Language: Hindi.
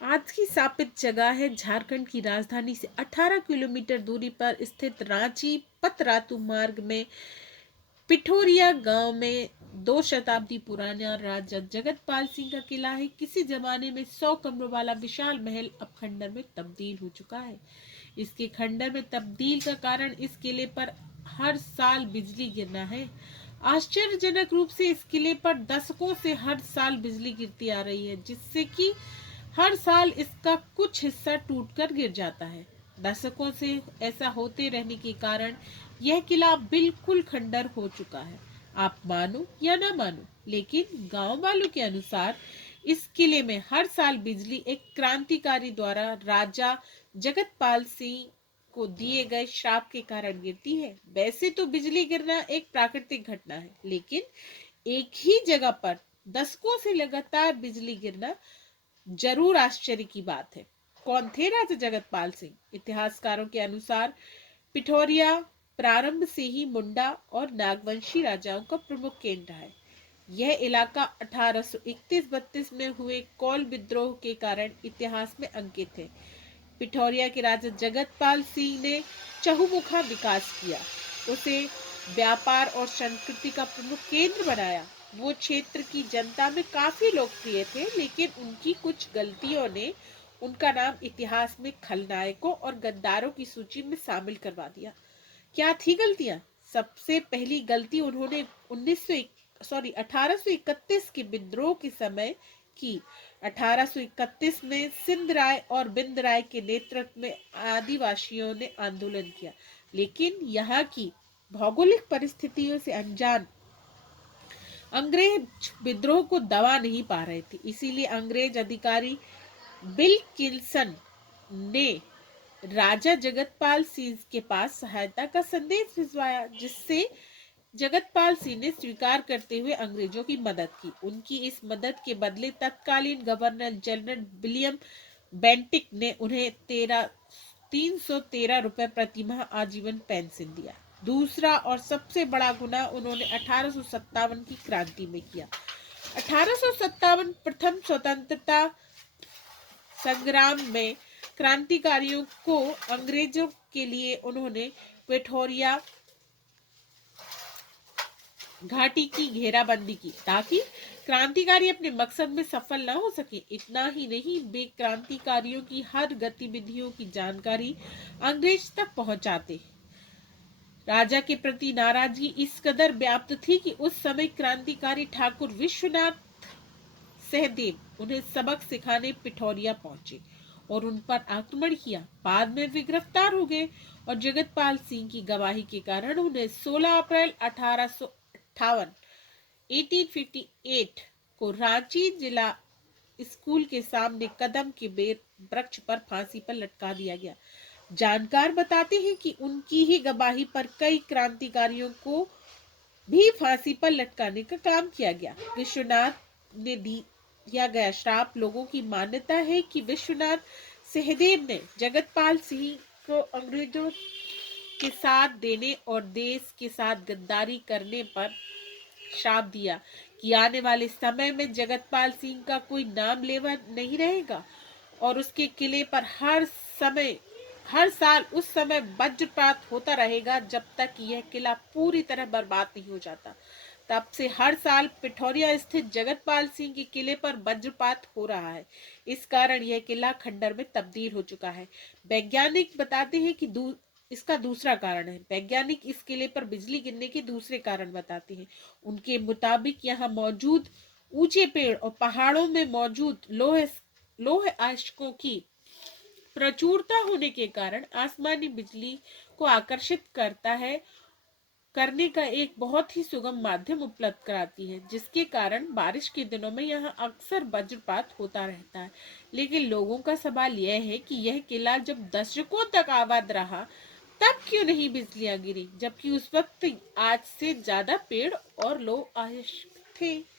आज की स्थापित जगह है झारखंड की राजधानी से 18 किलोमीटर दूरी पर स्थित रांची पतरातू मार्ग में पिठोरिया गांव में 2 शताब्दी पुराना राजा जगतपाल सिंह का किला है। किसी जमाने में 100 कमरों वाला विशाल महल अब खंडर में तब्दील हो चुका है। इसके खंडर में तब्दील का कारण इस किले पर हर साल बिजली गिरना है। आश्चर्यजनक रूप से इस किले पर दशकों से हर साल बिजली गिरती आ रही है, जिससे कि हर साल इसका कुछ हिस्सा टूटकर गिर जाता है। दशकों से ऐसा होते रहने के कारण यह किला बिल्कुल खंडर हो चुका है। आप मानो या ना मानो, लेकिन गांव वालों के अनुसार इस किले में हर साल बिजली एक क्रांतिकारी द्वारा राजा जगतपाल सिंह को दिए गए श्राप के कारण गिरती है। वैसे तो बिजली गिरना एक प्राकृतिक घटना है, लेकिन एक ही जगह पर दशकों से लगातार बिजली गिरना जरूर आश्चर्य की बात है। कौन थे राजा जगतपाल सिंह? इतिहासकारों के अनुसार पिठोरिया प्रारंभ से ही मुंडा और नागवंशी राजाओं का प्रमुख केंद्र है। यह इलाका 1831-32 में हुए कोल विद्रोह के कारण इतिहास में अंकित है। पिठोरिया के राजा जगतपाल सिंह ने चहुमुखा विकास किया, उसे व्यापार और संस्कृति का प्रमुख केंद्र बनाया। वो क्षेत्र की जनता में काफी लोकप्रिय थे, लेकिन उनकी कुछ गलतियों ने उनका नाम इतिहास में खलनायकों और गद्दारों की सूची में शामिल करवा दिया। क्या थी गलतियां? सबसे पहली गलती उन्होंने 1831 के विद्रोह के समय की। 1831 में सिंध राय और बिंद राय के नेतृत्व में आदिवासियों ने आंदोलन किया, लेकिन यहाँ की भौगोलिक परिस्थितियों से अनजान अंग्रेज विद्रोह को दबा नहीं पा रहे थे। इसीलिए अंग्रेज अधिकारी बिल किल्सन ने राजा जगतपाल सिंह के पास सहायता का संदेश भिजवाया, जिससे जगतपाल सिंह ने स्वीकार करते हुए अंग्रेजों की मदद की। उनकी इस मदद के बदले तत्कालीन गवर्नर जनरल विलियम बेंटिक ने उन्हें 313 रुपए प्रति माह आजीवन पेंशन दिया। दूसरा और सबसे बड़ा गुना उन्होंने 1857 की क्रांति में किया। 1857 प्रथम स्वतंत्रता संग्राम में क्रांतिकारियों को अंग्रेजों के लिए उन्होंने पिठोरिया घाटी की घेराबंदी की, ताकि क्रांतिकारी अपने मकसद में सफल न हो सके। इतना ही नहीं, वे क्रांतिकारियों की हर गतिविधियों की जानकारी अंग्रेज तक पहुंचाते। राजा के प्रति नाराजगी इस कदर व्याप्त थी कि उस समय क्रांतिकारी ठाकुर विश्वनाथ सहदेव उन्हें सबक सिखाने पिठोरिया पहुंचे और उन पर आक्रमण किया। बाद में वे गिरफ्तार हो गए और जगतपाल सिंह की गवाही के कारण उन्हें 16 अप्रैल 1858 को रांची जिला स्कूल के सामने कदम के बेर वृक्ष पर फांसी पर लटका दिया गया। जानकार बताते हैं कि उनकी ही गवाही पर कई क्रांतिकारियों को भी फांसी पर लटकाने का काम किया गया। विश्वनाथ ने दिया गया श्राप। लोगों की मान्यता है कि विश्वनाथ सहदेव ने जगतपाल सिंह को अंग्रेजों के साथ देने और देश के साथ गद्दारी करने पर श्राप दिया कि आने वाले समय में जगतपाल सिंह का कोई नाम लेवा नहीं रहेगा और उसके किले पर हर साल उस समय वज्रपात होता रहेगा जब तक यह किला पूरी तरह बर्बाद नहीं हो जाता। तब से हर साल पिठोरिया स्थित जगतपाल सिंह के किले पर वज्रपात हो रहा है। इस कारण यह किला खंडर में तब्दील हो चुका है। वैज्ञानिक बताते हैं कि इसका दूसरा कारण है। वैज्ञानिक इस किले पर बिजली गिरने के दूसरे कारण बताते हैं। उनके मुताबिक यहाँ मौजूद ऊंचे पेड़ और पहाड़ों में मौजूद लोहे आश्कों की प्रचुरता होने के कारण आसमानी बिजली को आकर्षित करने का एक बहुत ही सुगम माध्यम उपलब्ध कराती है, जिसके कारण बारिश के दिनों में यहाँ अक्सर वज्रपात होता रहता है। लेकिन लोगों का सवाल यह है कि यह किला जब दशकों तक आबाद रहा, तब क्यों नहीं बिजलियां गिरी, जबकि उस वक्त आज से ज्यादा पेड़ और लोग आश्क थे।